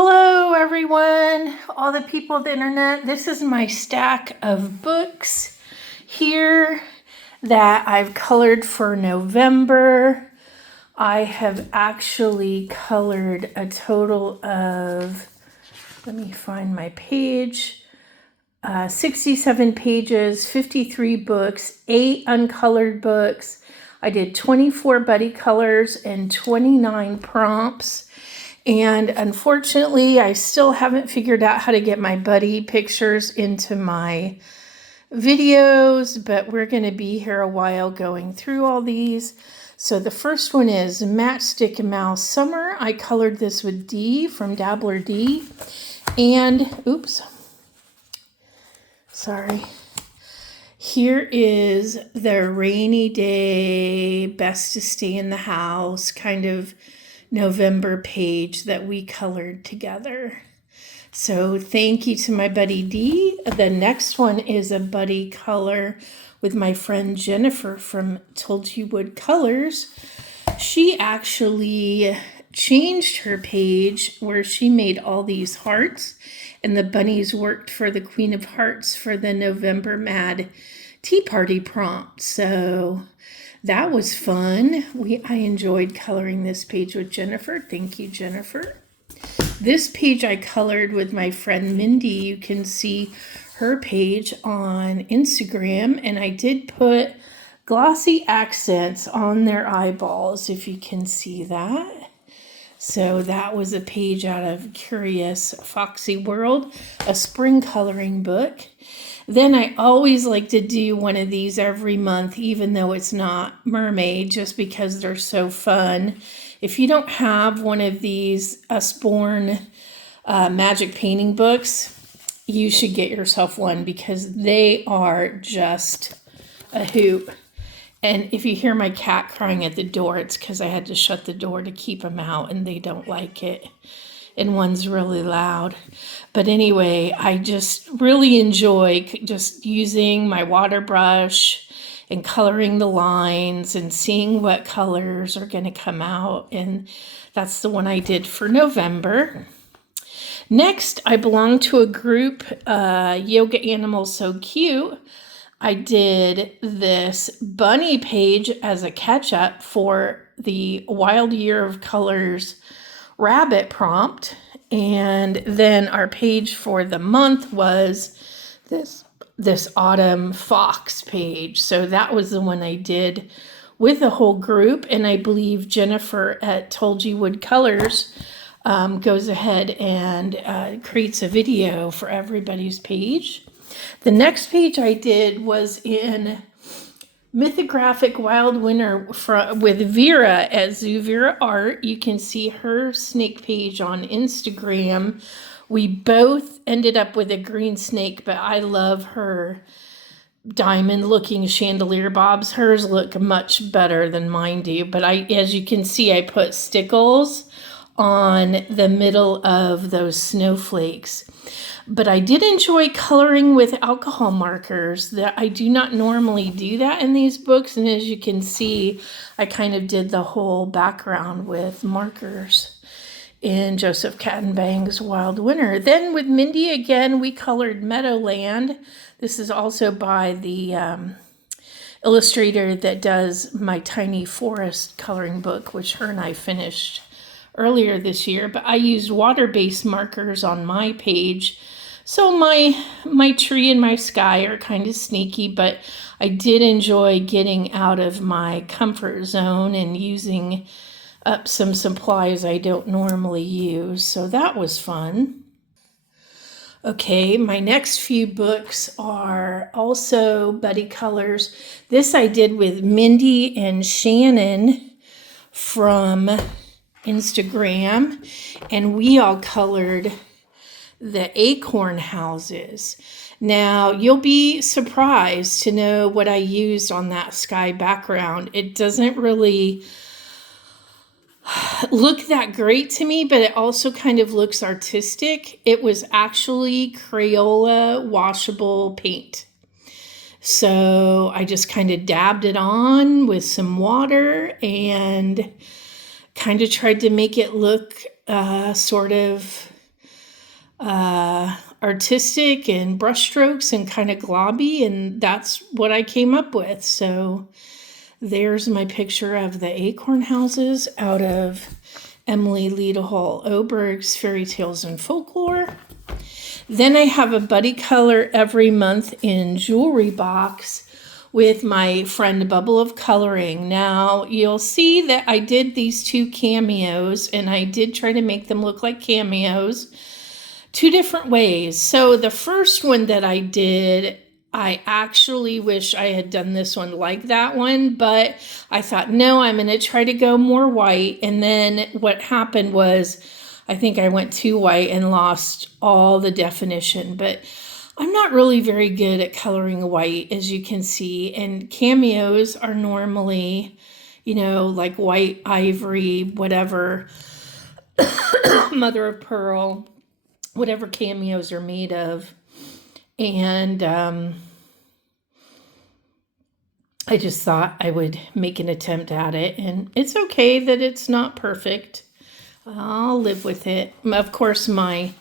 Hello, everyone, all the people of the internet. This is my stack of books here that I've colored for November. I have actually colored a total of, let me find my page, 67 pages, 53 books, 8 uncolored books. I did 24 buddy colors and 29 prompts. And unfortunately, I still haven't figured out how to get my buddy pictures into my videos, but we're going to be here a while going through all these. So the first one is Matchstick Mouse Summer. I colored this with D from Dabbler D. And, oops, sorry. Here is the rainy day, best to stay in the house kind of November page that we colored together. So thank you to my buddy D. The next one is a buddy color with my friend Jennifer from Told You Wood Colors. She actually changed her page where she made all these hearts, and the bunnies worked for the Queen of Hearts for the November Mad Tea Party prompt. So that was fun. I enjoyed coloring this page with Jennifer. Thank you, Jennifer. This page I colored with my friend Mindy. You can see her page on Instagram, and I did put glossy accents on their eyeballs, if you can see that. So that was a page out of Curious Foxy World, a spring coloring book. Then I always like to do one of these every month, even though it's not mermaid, just because they're so fun. If you don't have one of these Usborne magic painting books, you should get yourself one because they are just a hoot. And if you hear my cat crying at the door, it's because I had to shut the door to keep them out, and they don't like it. And one's really loud. But anyway, I just really enjoy just using my water brush and coloring the lines and seeing what colors are going to come out. And that's the one I did for November. Next, I belong to a group, Yoga Animals So Cute. I did this bunny page as a catch-up for the Wild Year of Colors rabbit prompt, and then our page for the month was this autumn fox page. So that was the one I did with the whole group, and I believe Jennifer at Told You Wood Colors goes ahead and creates a video for everybody's page. The next page I did was in Mythographic Wild Winter with Vera at Zoo Vera Art. You can see her snake page on Instagram. We both ended up with a green snake, but I love her diamond looking chandelier bobs. Hers look much better than mine do, but as you can see, I put stickles on the middle of those snowflakes. But I did enjoy coloring with alcohol markers. That I do not normally do that in these books. And as you can see, I kind of did the whole background with markers in Joseph Kattenbang's Wild Winter. Then with Mindy again, we colored Meadowland. This is also by the illustrator that does my Tiny Forest coloring book, which her and I finished earlier this year. But I used water-based markers on my page. So my tree and my sky are kind of sneaky, but I did enjoy getting out of my comfort zone and using up some supplies I don't normally use. So that was fun. Okay, my next few books are also buddy colors. This I did with Mindy and Shannon from Instagram, and we all colored the acorn houses. Now, you'll be surprised to know what I used on that sky background. It doesn't really look that great to me, but it also kind of looks artistic. It was actually Crayola washable paint. So I just kind of dabbed it on with some water and kind of tried to make it look sort of artistic and brushstrokes and kind of globby, and that's what I came up with. So there's my picture of the acorn houses out of Emily Leda Hall Oberg's Fairy Tales and Folklore. Then I have a buddy color every month in jewelry box with my friend Bubble of Coloring. Now you'll see that I did these 2 cameos, and I did try to make them look like cameos 2 different ways. So the first one that I did, I actually wish I had done this one like that one, but I thought, no, I'm going to try to go more white. And then what happened was I think I went too white and lost all the definition. But I'm not really very good at coloring white, as you can see. And cameos are normally, like white, ivory, whatever, mother of pearl, whatever cameos are made of. And I just thought I would make an attempt at it. And it's okay that it's not perfect. I'll live with it. Of course, my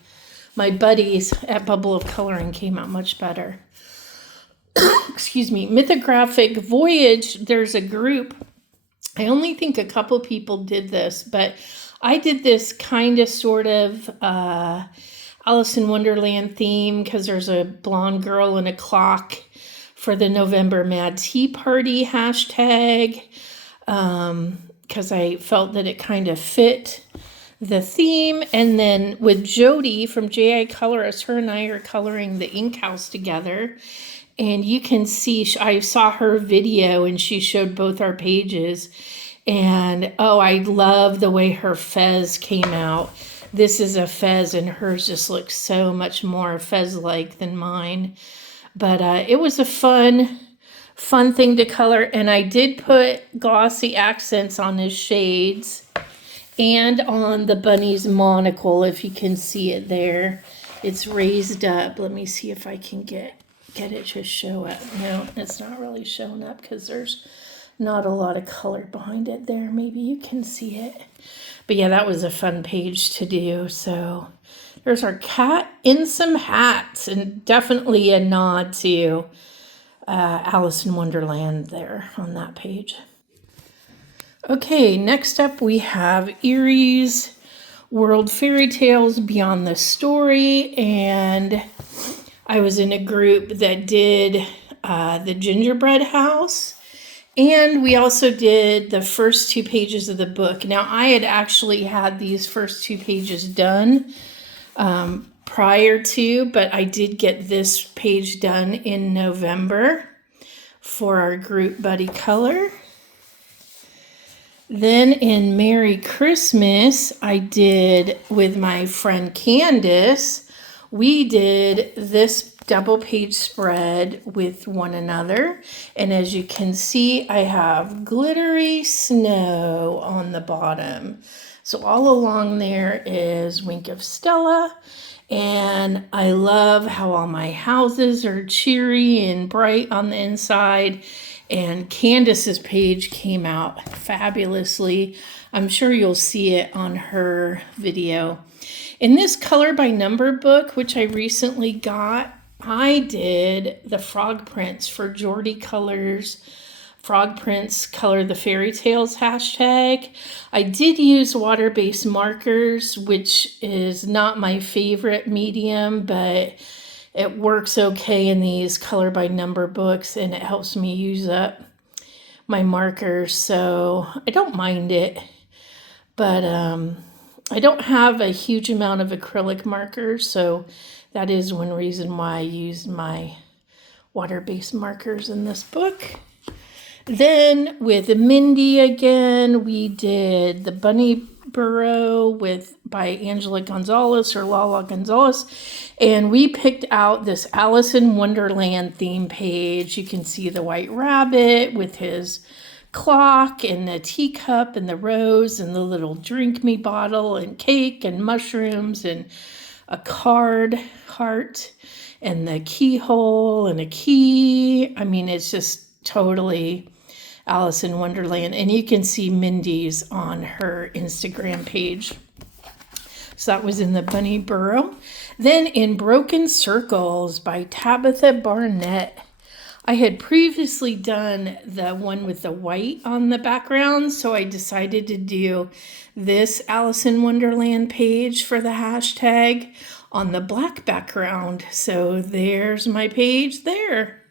buddies at Bubble of Coloring came out much better. Excuse me. Mythographic Voyage, there's a group. I only think a couple people did this, but I did this kind of sort of Alice in Wonderland theme because there's a blonde girl and a clock for the November Mad Tea Party hashtag, because I felt that it kind of fit the theme. And then with Jody from J.I. Colorist, her and I are coloring the ink house together. And you can see, I saw her video and she showed both our pages. And I love the way her fez came out. This is a fez and hers just looks so much more fez-like than mine. But it was a fun thing to color. And I did put glossy accents on his shades and on the bunny's monocle, if you can see it there. It's raised up. Let me see if I can get it to show up. No, it's not really showing up because there's not a lot of color behind it there. Maybe you can see it. But yeah, that was a fun page to do. So there's our cat in some hats, and definitely a nod to Alice in Wonderland there on that page. Okay, next up we have Erie's World Fairy Tales Beyond the Story, and I was in a group that did the gingerbread house. And we also did the first 2 pages of the book. Now, I had actually had these first 2 pages done prior to, but I did get this page done in November for our group buddy color. Then in Merry Christmas, I did with my friend Candace, we did this double page spread with one another. And as you can see, I have glittery snow on the bottom. So all along there is Wink of Stella. And I love how all my houses are cheery and bright on the inside. And Candace's page came out fabulously. I'm sure you'll see it on her video. In this color by number book, which I recently got, I did the frog prints for Geordie Colors. Frog Prints Color the Fairy Tales hashtag. I did use water-based markers, which is not my favorite medium, but it works okay in these color by number books, and it helps me use up my markers, so I don't mind it. But I don't have a huge amount of acrylic markers, so that is one reason why I used my water-based markers in this book. Then with Mindy again, we did the Bunny Burrow by Angela Gonzalez or Lala Gonzalez. And we picked out this Alice in Wonderland theme page. You can see the white rabbit with his clock and the teacup and the rose and the little drink me bottle and cake and mushrooms and a card heart and the keyhole and a key. I mean, it's just totally Alice in Wonderland. And you can see Mindy's on her Instagram page. So that was in the Bunny Burrow. Then in Broken Circles by Tabitha Barnett. I had previously done the one with the white on the background, so I decided to do this Alice in Wonderland page for the hashtag on the black background. So there's my page there.